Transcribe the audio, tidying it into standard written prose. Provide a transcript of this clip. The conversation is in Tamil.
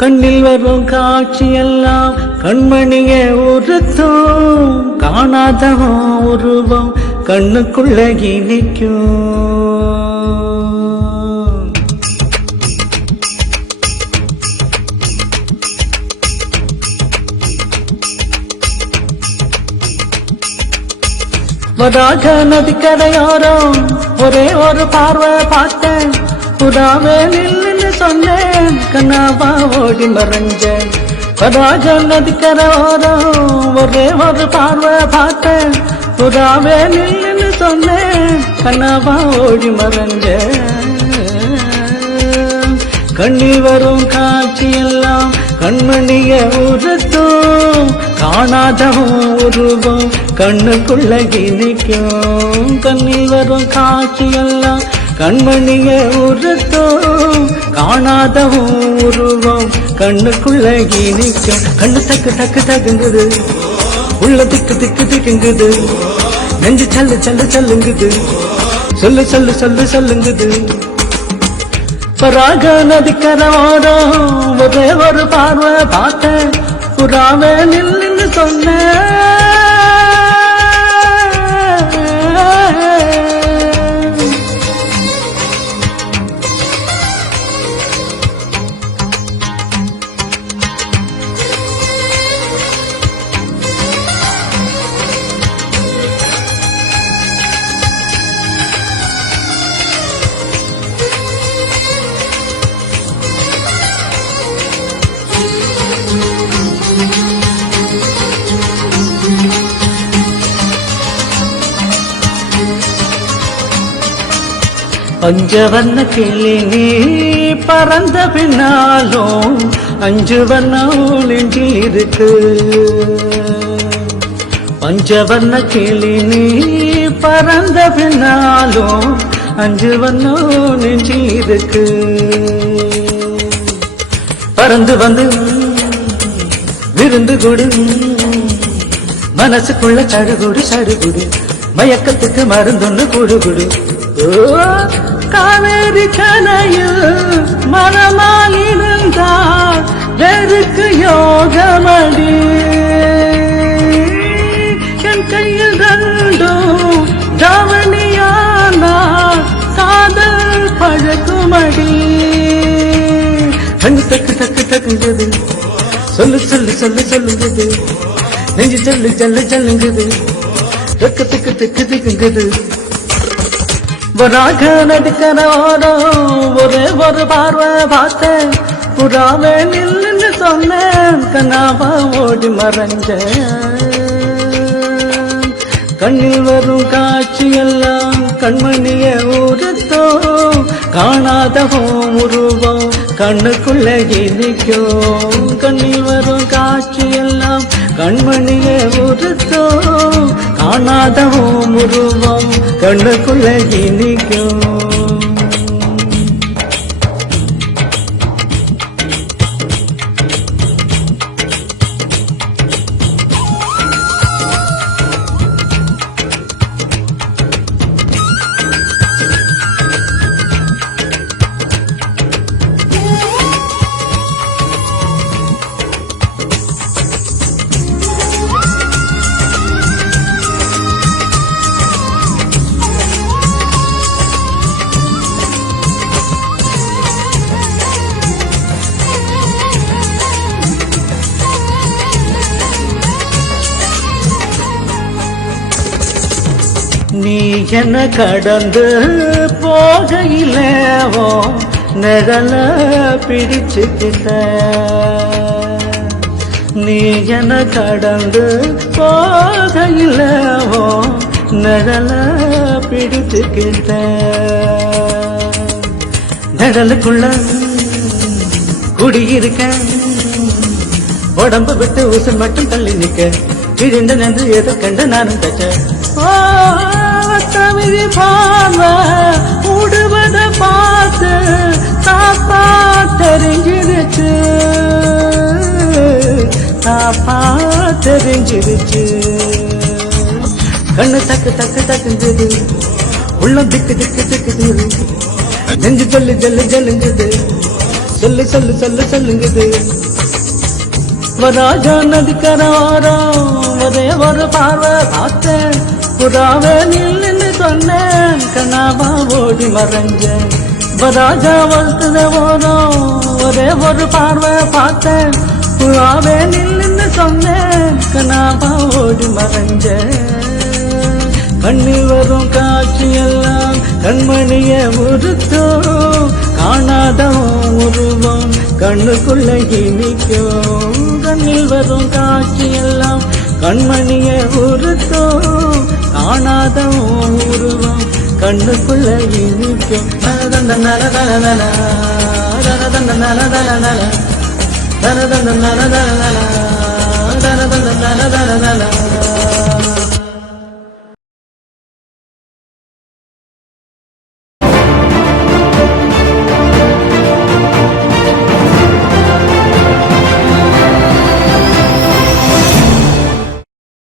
கண்ணில் வரும் காட்சியெல்லாம் கண்மணிய உறுத்தும், காணாதவன் உருவம் கண்ணுக்குள்ள இனிக்கும். வராக நதிக்கரையோரம் ஒரே ஒரு பார்வை பார்த்தேன், புறாவே நில்லுன்னு சொன்னேன், கண்ணாவா ஓடி மறைஞ்சேன். வராக நதிக்கரையோரம் ஒரே ஒரு பார்வை பார்த்தேன், புறாவே நில்லுன்னு சொன்னேன், கண்ணாவா ஓடி மறைஞ்சேன். கண்ணில் வரும் காட்சியெல்லாம் கண்மணிய உறுத்தும், காணாதவன் உருவம் கண்ணுக்குள்ள இனிக்கும். கண்ணில் வரும் காட்சியெல்லாம் கண்மணிய உறுத்தும், காணாதவன் உருவம் கண்ணுக்குள்ள இனிக்கும். கண்ணு தக்கு தக்கு தகுங்குது, உள்ள திக்கு திக்கு திக்குங்குது, நெஞ்சு சல்லு சல்லு சல்லுங்குது, சொல்லு சொல்லு சொல்லு சொல்லுங்குது. வராக நதிக்கரையோரம் ஒரே ஒரு பார்வை பார்த்தேன், புறாவே நில்லுன்னு சொன்னேன். பஞ்சவர்ண கிளி நீ பறந்த பின்னாலும் அஞ்சு வண்ணம் நெஞ்சில் இருக்கு. பஞ்சவர்ண கிளி நீ பறந்த பின்னாலும் அஞ்சு வண்ணம் நெஞ்சில் இருக்கு. பறந்து வந்து விருந்து கொடு, மனசுக்குள்ள சடுகுடு சடுகுடு, மயக்கத்துக்கு மருந்தொன்னு குடுகுடு. காவேரி கனையில் மரமாயிருந்தால் வெறுக்கு யோகமடி, என் கையில் ரெண்டும் தவணியானால் காதல் பழகுமடி. கண்ணு தக்கு தக்கு தக்குங்குது, சொல்லு சொல்லு சொல்லு சொல்லுங்குது, நெஞ்சு சொல்லு சொல்லு சொல்லுங்குது, தக்கு திக்கு திக்கு திக்குங்குது. வராக நதிக்கரையோரம் ஒரே ஒரு பார்வை பார்த்தேன், புறாவே நில்லுன்னு சொன்னேன், கண்ணாவா ஓடி மறைஞ்சேன். கண்ணில் வரும் காட்சியெல்லாம் கண்மணிய உறுத்தும், காணாதவன் உருவம் கண்ணுக்குள்ள இனிக்கும். கண்ணில் வரும் காட்சியெல்லாம் கண்மணிய உறுத்தும், காணாதவன் உருவம் கண்ணுக்குள்ள இனிக்கும். நீ என்ன கடந்து போகையிலேவோ நிழல பிடிச்சுக்கிட்ட, நீ என்ன கடந்து போகையிலேவோ நிழல பிடிச்சுக்கிட்ட. நிழலுக்குள்ள குடியிருக்க, உடம்பு விட்டு உசு மட்டும் தள்ளி நிக்க, கிழிந்த நன்று எதை கண்டு நானும் தச்ச தமிழ் பார்வ மூடுவத பார்த்து தாப்பா தெரிஞ்சிருச்சு தாப்பா தெரிஞ்சிருச்சு கண்ணு தக்கு தக்கு தக்குங்குது உள்ளம் திக்கு திக்கு திக்குது நெஞ்சு ஜல்லு ஜல்லு ஜல்லுங்குது சொல்லு சொல்லு சொல்லு சொல்லுங்குது வராஜா நதிக்கரோரம் ஒரே ஒரு பார்வை பார்த்தேன் புறாவே நில்லுன்னு சொன்னேன் கண்ணாவா ஓடி மறைஞ்சேன் வராஜா வளர்த்துன ஓரம் ஒரே ஒரு பார்வை பார்த்தேன் புறாவே நில்லுன்னு சொன்னேன் கண்ணாவா ஓடி மறைஞ்சேன் கண்ணில் வரும் காட்சியெல்லாம் கண்மணிய உறுத்தும் காணாத உருவம் கண்ணுக்குள்ள இனிக்கும் கண்ணில் வரும் காட்சியெல்லாம் கண்மணிய உறுத்தும் காணாத உருவம் கண்ணுக்குள்ள இனிக்கும் தனதந்த நலதன தனதந்த நலதன தனதந்த நலதன தனதந்த நலதன